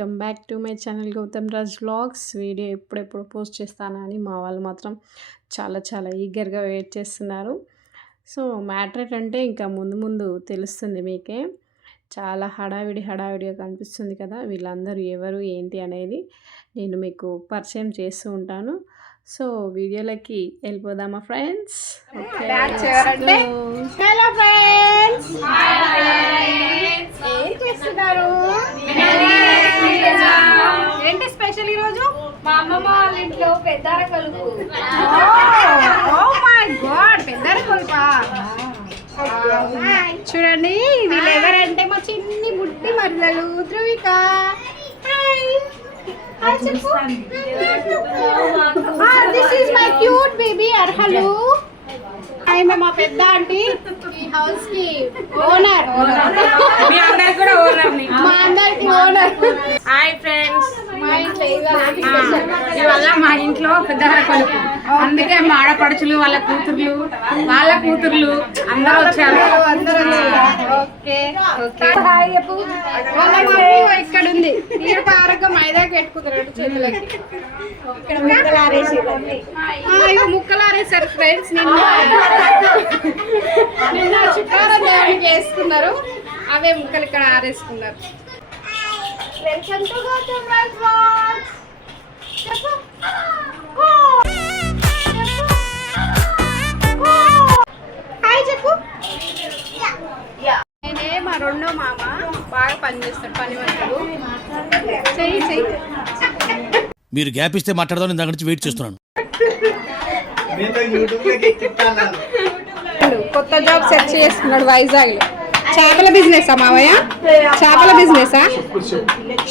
Welcome back to my channel Gautam Raj vlogs. Video ఎప్పుడెప్పుడు post చేస్తానని మా వాళ్ళు మాత్రం చాలా ఈగర్గా వెయిట్ చేస్తున్నారు. సో మ్యాటర్ ఏంటంటే ఇంకా ముందు తెలుస్తుంది మీకే. చాలా హడావిడిగా కనిపిస్తుంది కదా, వీళ్ళందరూ ఎవరు ఏంటి అనేది నేను మీకు పరిచయం చేస్తూ ఉంటాను. సో వీడియోలకి వెళ్ళిపోదామా ఫ్రెండ్స్? హలో ఫ్రెండ్స్, ఏం చేస్తున్నారు? ఏంటి స్పెషల్ ఈరోజు? మా అమ్మమ్మ వాళ్ళ ఇంట్లో పెద్దార కలుపు. ఓ మై గాడ్, పెద్దార కలుపా? చూడండి, వీళ్ళు ఎవరంటే మా చిన్ని బుట్టి మరదలు Dhruvika. This is my cute baby అర్హలు. ఆమె మా పెద్ద ఆంటీ, ఈ హౌస్ కి ఓనర్. మీ అందరికి కూడా ఓనర్. మా అందరికి ఓనర్. హాయ్ ఫ్రెండ్స్, మా ఇంట్లో ఇవాళ మా ఇంట్లో పెద్దార కలుపు, అందుకే మా ఆడపడుచులు వాళ్ళ కూతుర్లు అందరూ వచ్చారు. ఓకే హాయ్ చెప్పు. వాళ్ళ మమ్మీ ఇక్కడ ఉంది. తీరు పారగా మైదాకి పెట్టుకుంటారు చేతులకి. ఇక్కడ ముక్కలు ఆరేసి, ముక్కలు ఆరేసారు ఫ్రెండ్స్. నిన్న శుక్రవారం దేవునికి వేసుకున్నారు, అవే ముక్కలు ఇక్కడ ఆరేసుకున్నారు. Welcome to Gautam Raj vlogs. చెప్పు హాయ్ చెప్పు. నేనే మా రెండో మామ, బాగా పనిచేస్తాడు, పని వంటలు. చెయ్యి మీరు గ్యాప్ ఇస్తే మాట్లాడదాం, దాని గురించి వెయిట్ చేస్తున్నాను. కొత్త జాబ్ సెర్చ్ చేసుకున్నాడు వైజాగ్ లో. చేపల బిజినెస్ మావయ్య? చేపల బిజినెసా?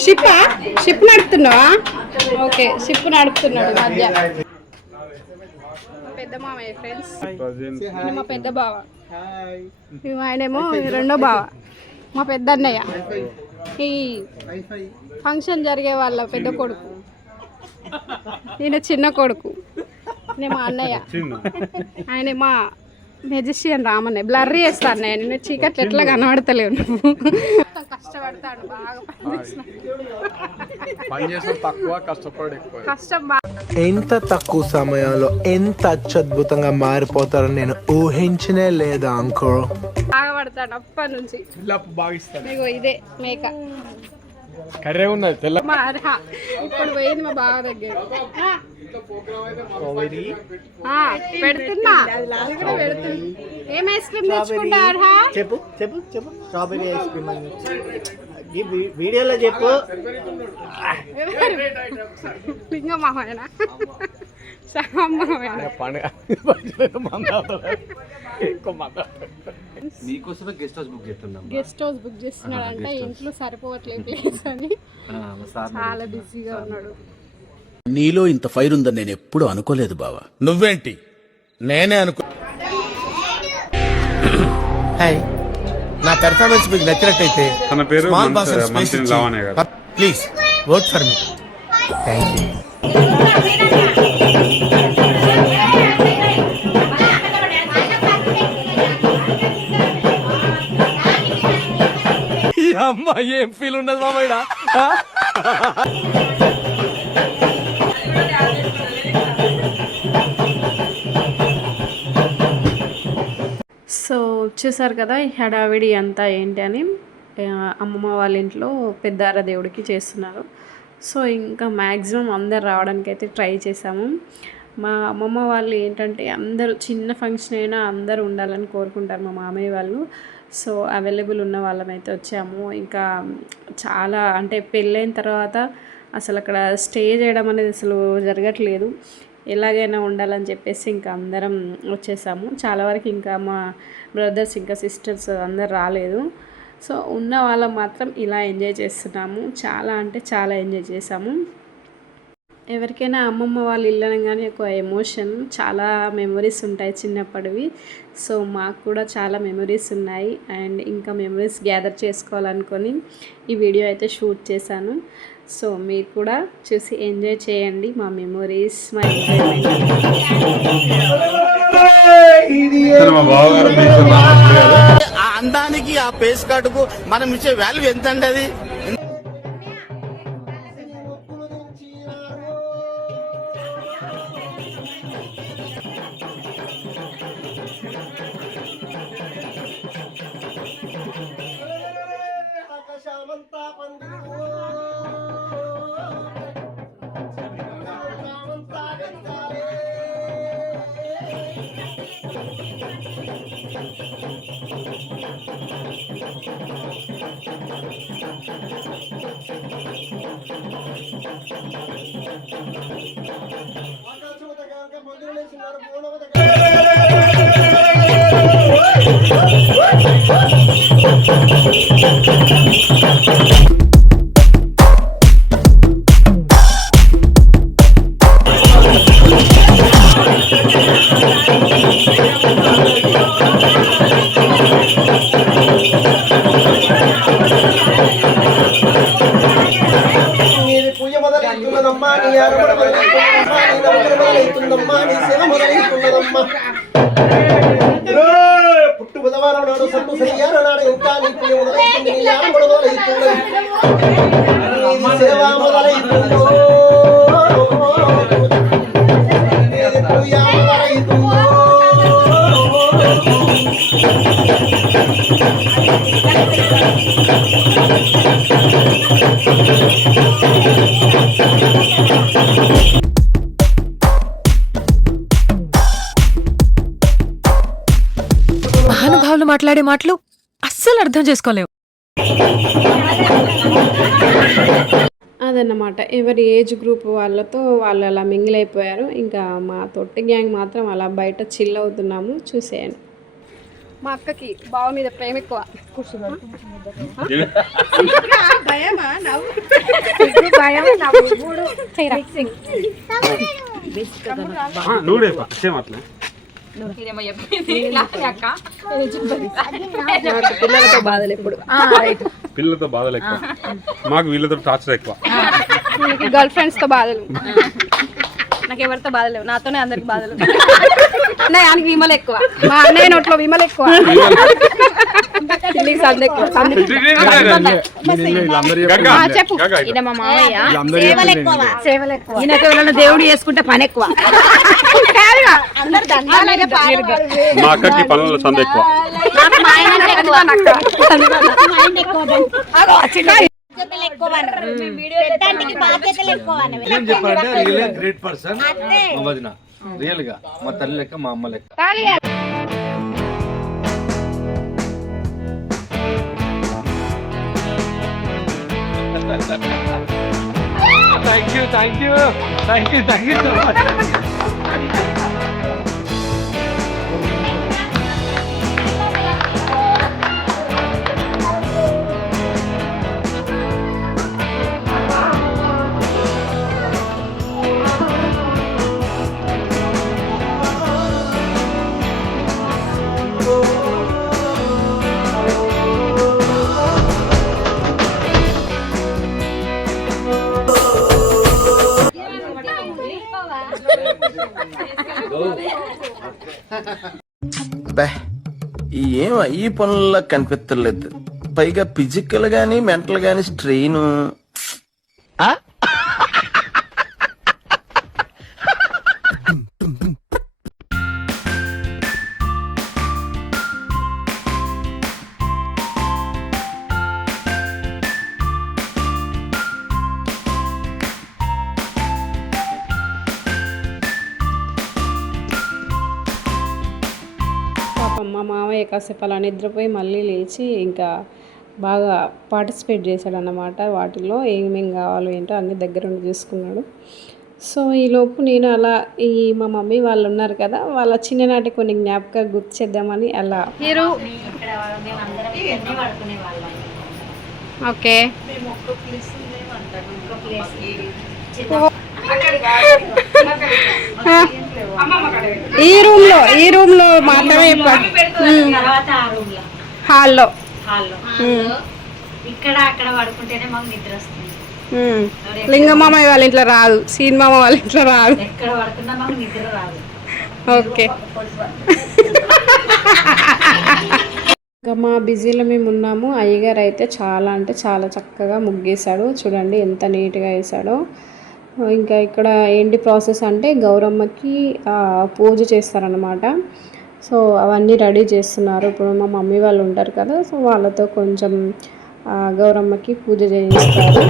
షిప్ నడుపుతున్నావా? ఓకే, షిప్ నడుపుతున్నాడు మధ్య. పెద్ద మామయ్య ఫ్రెండ్స్, మా పెద్ద బావ. ఆయనేమో రెండో బావ, మా పెద్ద అన్నయ్య. ఈ ఫంక్షన్ జరిగే వాళ్ళ పెద్ద కొడుకు, ఈయన చిన్న కొడుకు. నేను మా అన్నయ్య, ఆయన మా మెజిషియన్ రామన్నయ్య. బ్లర్రీ చేస్తా అన్నయ్య, నేను చీకట్లు ఎట్లా కనబడతలేవు. నువ్వు కష్టపడతాడు, బాగా కష్టం. ఎంత తక్కువ సమయంలో ఎంత అత్యద్భుతంగా మారిపోతారని నేను ఊహించనే లేదా అంకుల్. బాగా పడతాడు అప్పటి నుంచి. ఇగో ఇదే మేక కర్రే ఉన్నది తెల్ల. ఇప్పుడు పోయింది మా బావ దగ్గర. పెడుతున్నా. ఏం ఐస్ క్రీమ్ తెచ్చుకుంటారు? చెప్పు స్ట్రాబెరీ ఐస్ క్రీమ్ అని వీడియోలో చెప్పు. లింగమామేనా? మీకోసమే గెస్ట్ హౌస్ బుక్ చేస్తున్నాం. గెస్ట్ హౌస్ బుక్ చేస్తున్నాడు అంటే ఇంట్లో సరిపోవట్లేదు ప్లేస్ అని చాలా బిజీగా ఉన్నాడు. నీలో ఇంత ఫైర్ ఉందని నేను ఎప్పుడు అనుకోలేదు బావా. నువ్వేంటి? నేనే అనుకో. హాయ్, నా పెర్ఫార్మెన్స్ మీకు నచ్చినట్టయితే తన పేరు స్మాల్ బాస్ మంత్రి లావణ్య గారు, please work for me. Thank you. అమ్మా, ఏం ఫీల్ ఉన్నది మామయ్య? సో చూసారు కదా ఈ హడావిడి అంతా ఏంటి అని. అమ్మమ్మ వాళ్ళ ఇంట్లో పెద్దార దేవుడికి చేస్తున్నారు. సో ఇంకా మ్యాక్సిమం అందరు రావడానికి అయితే ట్రై చేసాము. మా అమ్మమ్మ వాళ్ళు ఏంటంటే అందరూ చిన్న ఫంక్షన్ అయినా అందరూ ఉండాలని కోరుకుంటారు మా మామయ్య వాళ్ళు. సో అవైలబుల్ ఉన్న వాళ్ళమైతే వచ్చాము. ఇంకా చాలా అంటే పెళ్ళైన తర్వాత అసలు అక్కడ స్టే చేయడం అనేది అసలు జరగట్లేదు. ఎలాగైనా ఉండాలని చెప్పేసి ఇంకా అందరం వచ్చేసాము. చాలా వరకు ఇంకా మా బ్రదర్స్ ఇంకా సిస్టర్స్ అందరు రాలేదు. సో ఉన్న వాళ్ళం మాత్రం ఇలా ఎంజాయ్ చేస్తున్నాము. చాలా అంటే చాలా ఎంజాయ్ చేసాము. ఎవరికైనా అమ్మమ్మ వాళ్ళ ఇల్లు అనగానే ఒక ఎమోషన్, చాలా మెమొరీస్ ఉంటాయి చిన్నప్పటివి. సో మాకు కూడా చాలా మెమొరీస్ ఉన్నాయి. అండ్ ఇంకా మెమొరీస్ గ్యాదర్ చేసుకోవాలనుకొని ఈ వీడియో అయితే షూట్ చేశాను. సో మీరు కూడా చూసి ఎంజాయ్ చేయండి మా మెమొరీస్, మా ఎంజాయ్మెంట్. అందానికి ఆ పేస్ కార్డుకు మనం ఇచ్చే వాల్యూ ఎంత అండి? అది నీది పూజ మొదలైతున్నదమ్మా, నీ ఆరమణ మొదలైతున్నదమ్మా, నీ నమ్మకం మొదలైతుందమ్మా, నీ సేవ మొదలైతున్నదమ్మా. పుట్టు బుధవారం నాడు సట్టు సరియాన నాడు ఇంకా నీ పూజ మొదలైతుంది, నీ ఆరమణ మొదలైతున్నది, నీ సేవ మొదలైతుందో, నీది పూజ మొదలైతుందో. మహానుభావులు మాట్లాడే మాటలు అస్సలు అర్థం చేసుకోలేవు. అదన్నమాట, ఎవరి ఏజ్ గ్రూప్ వాళ్ళతో వాళ్ళు అలా మింగిల్ అయిపోయారు. ఇంకా మా తొట్టి గ్యాంగ్ మాత్రం అలా బయట చిల్ అవుతున్నాము, చూసేయండి. మా అక్కకి బావ మీద ప్రేమ ఎక్కువ. పిల్లలతో బాధలు ఎప్పుడు, పిల్లలతో బాధలు ఎక్కువ, మాకు వీళ్ళతో టార్చర్ ఎక్కువ. గర్ల్ ఫ్రెండ్స్ తో బాధలు, నాకు ఎవరితో బాధలేవు, నాతోనే అందరికి బాధలు. అన్నయ్యానికి విమల ఎక్కువ, మా అన్నయ్య నోట్లో విమల ఎక్కువ, సంద ఎక్కువ. చెప్పు, ఈయన మా మావయ్య ఈయనకు ఎవరైనా దేవుడు చేసుకుంటే పని ఎక్కువ. మా అక్కకి పనుల సంద ఎక్కువ. గ్రేట్ పర్సన్ మా వదిన, రియల్ గా మా తల్లి లెక్క, మా అమ్మ లెక్క. Thank you thank you thank you thank you so much. ఏం ఈ పనుల్లో కనిపించలేదు. పైగా ఫిజికల్ గానీ మెంటల్ గానీ స్ట్రెయిన్. మా మామయ్య కాసేపు అలా నిద్రపోయి మళ్ళీ లేచి ఇంకా బాగా పార్టిసిపేట్ చేశాడన్నమాట. వాటిలో ఏమేం కావాలో ఏంటో అన్ని దగ్గరుండి చూసుకున్నాడు. సో ఈలోపు నేను అలా మా మమ్మీ వాళ్ళు ఉన్నారు కదా, వాళ్ళ చిన్ననాటి కొన్ని జ్ఞాపకాలు గుర్తు చేద్దామని అలా. మీరు ఓకే, ఈ రూమ్ లో మాత్రమే హాల్లో ఇక్కడ అక్కడ పడుకుంటేనే మాకు నిద్ర వస్తుంది. లింగమామయ్య వాళ్ళ ఇంట్లో రాదు, సీన్మామ వాళ్ళ ఇంట్లో రాదు, ఎక్కడ పడుకున్నా మాకు నిద్ర రాదు. ఓకే. ఇంకా మా బిజీలో మేము ఉన్నాము. అయ్యగారు అయితే చాలా అంటే చాలా చక్కగా ముగ్గేశాడు. చూడండి ఎంత నీట్గా వేసాడో. ఇంకా ఇక్కడ ఏంటి ప్రాసెస్ అంటే గౌరమ్మకి పూజ చేస్తారనమాట. సో అవన్నీ రెడీ చేస్తున్నారు. ఇప్పుడు మా మమ్మీ వాళ్ళు ఉంటారు కదా, సో వాళ్ళతో కొంచెం గౌరమ్మకి పూజ చేయిస్తారు.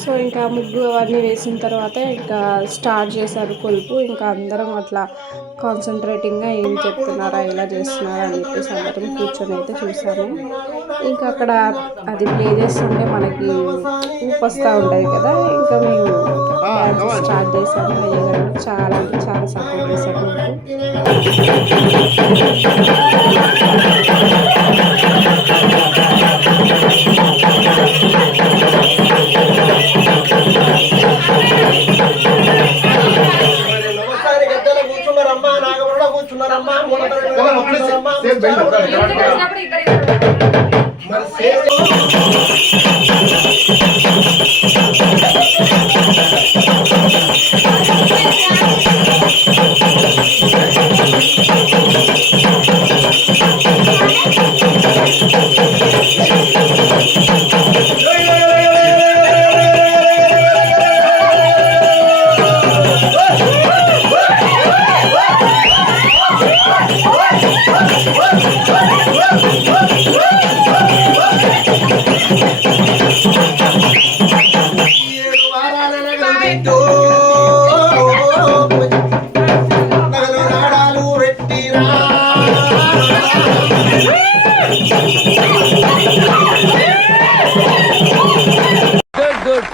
సో ఇంకా ముగ్గు అవన్నీ వేసిన తర్వాత ఇంకా స్టార్ట్ చేశారు కొలుపు. ఇంకా అందరం అట్లా కాన్సన్ట్రేటింగ్గా ఏం చెప్తున్నారా ఎలా చేస్తున్నారా అని చెప్పేసి అందరం కూర్చొని అయితే చూసాము. ఇంకా అక్కడ అది ప్లే చేస్తుంటే మనకి ఊపు వస్తూ ఉంటుంది కదా, ఇంకా మేము డ్యాన్స్ స్టార్ట్ చేసాము. చాలా అంటే చాలా సపోర్ట్ చేశారు కూర్చున్నారమ్మా, నాగబుర్ర కూర్చున్నారమ్మా,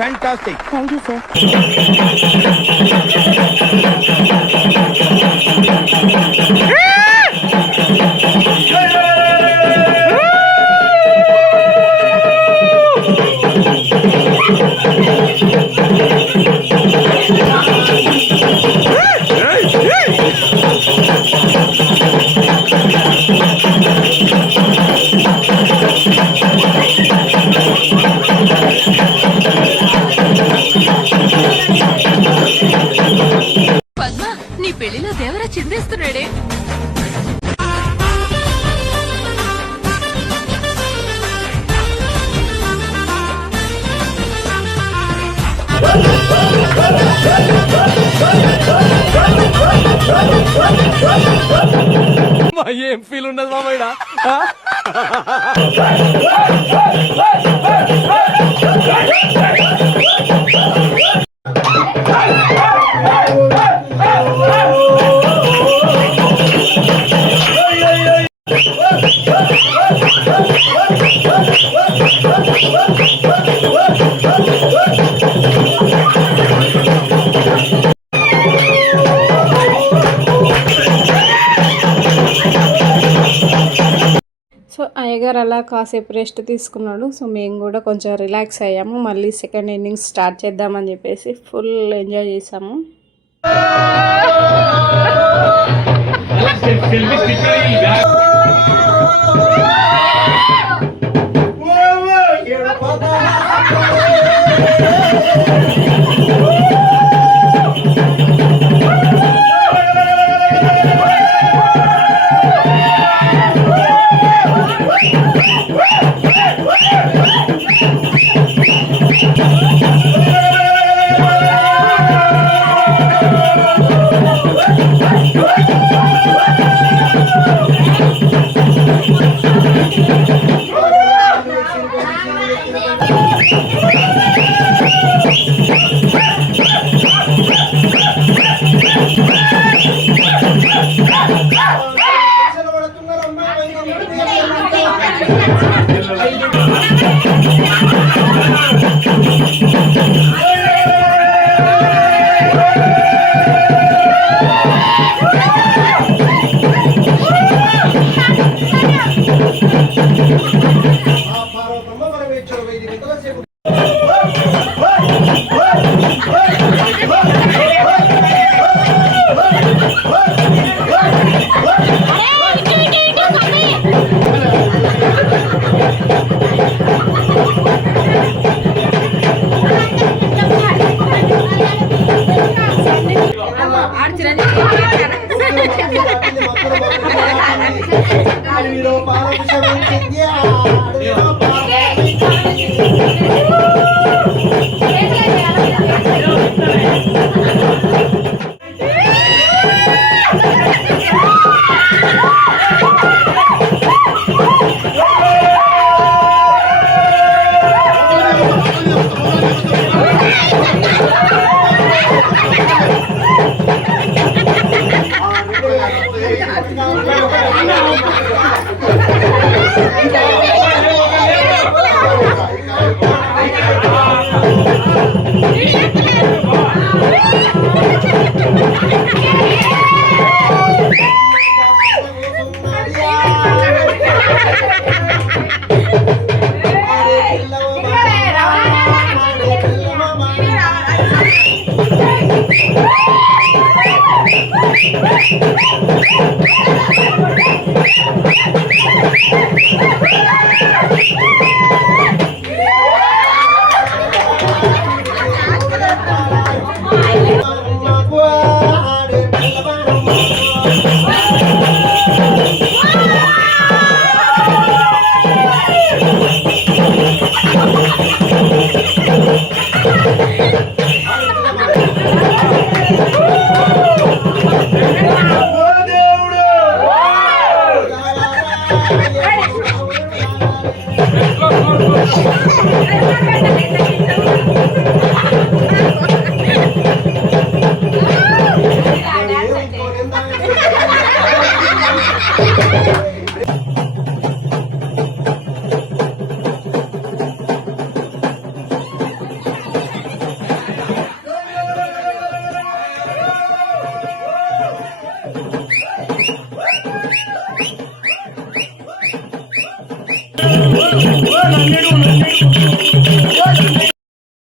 Fantastic. Thank you, sir. పెళ్లిలో దేవరా చిందేస్తున్నాడే. ఏం ఫీల్ ఉండదు మామయ్య. సో అయ్యగారు అలా కాసేపు రెస్ట్ తీసుకున్నాడు. సో మేము కూడా కొంచెం రిలాక్స్ అయ్యాము. మళ్ళీ సెకండ్ ఇన్నింగ్స్ స్టార్ట్ చేద్దామని చెప్పేసి ఫుల్ ఎంజాయ్ చేసాము.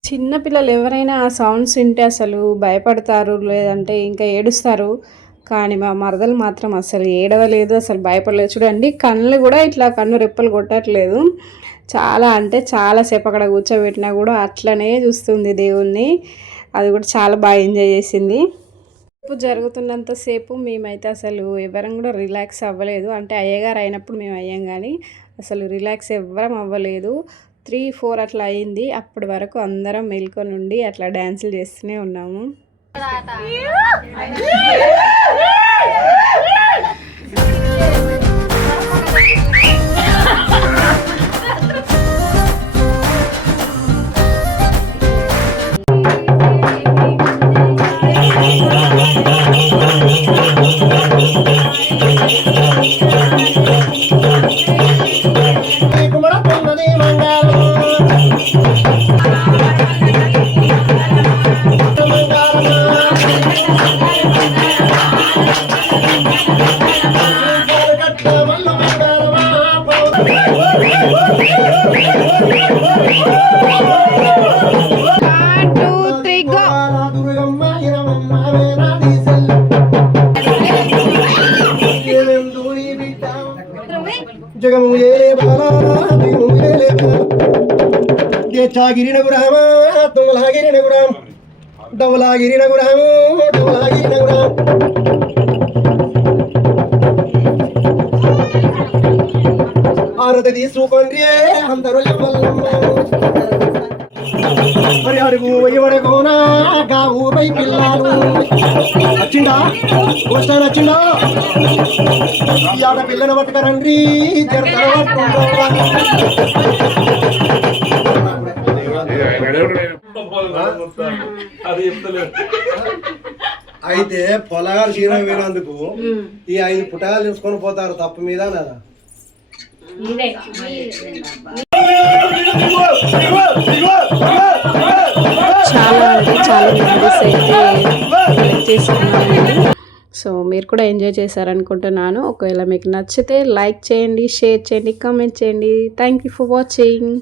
చిన్నపిల్లలు ఎవరైనా ఆ సౌండ్స్ వింటే అసలు భయపడతారు, లేదంటే ఇంకా ఏడుస్తారు. కానీ మా మరదలు మాత్రం అసలు ఏడవలేదు, అసలు భయపడలేదు. చూడండి, కళ్ళు కూడా ఇట్లా కన్ను రెప్పలు కొట్టట్లేదు. చాలా అంటే చాలాసేపు అక్కడ కూర్చోబెట్టినా కూడా అట్లనే చూస్తుంది దేవుణ్ణి. అది కూడా చాలా బాగా ఎంజాయ్ చేసింది. జరుగుతున్నంతసేపు మేమైతే అసలు ఎవరం కూడా రిలాక్స్ అవ్వలేదు. అంటే అయ్యగారు అయినప్పుడు మేము అయ్యాం, కానీ అసలు రిలాక్స్ ఎవ్వరం అవ్వలేదు. 3-4 అట్లా అయింది. అప్పటి వరకు అందరం మేల్కొని ఉండి అట్లా డ్యాన్సులు చేస్తూనే ఉన్నాము. చాగిరి నగురామ తుంగలాగిరి నగురాం డవలాగిరి నగురాము డవలాగిరి నగురాం ఆరతి తీసుకోండి అందరూ మరి అడుగు ఇవడకోనా గావు పై పిల్లాడు వచ్చిండా వస్తాను వచ్చిండా ఈ ఆడపిల్లను పట్టుకరండి అయితే పొలగారు క్షీరం పోయినందుకు ఈ 5 పుటకాలు తీసుకొని పోతారు తప్పు మీద కదా. చాలా అంటే చాలా మెమరీస్ అయితే చేసుకున్నాను. సో మీరు కూడా ఎంజాయ్ చేశారనుకుంటున్నాను. ఒకవేళ మీకు నచ్చితే లైక్ చేయండి, షేర్ చేయండి, కామెంట్ చేయండి. Thank you for watching.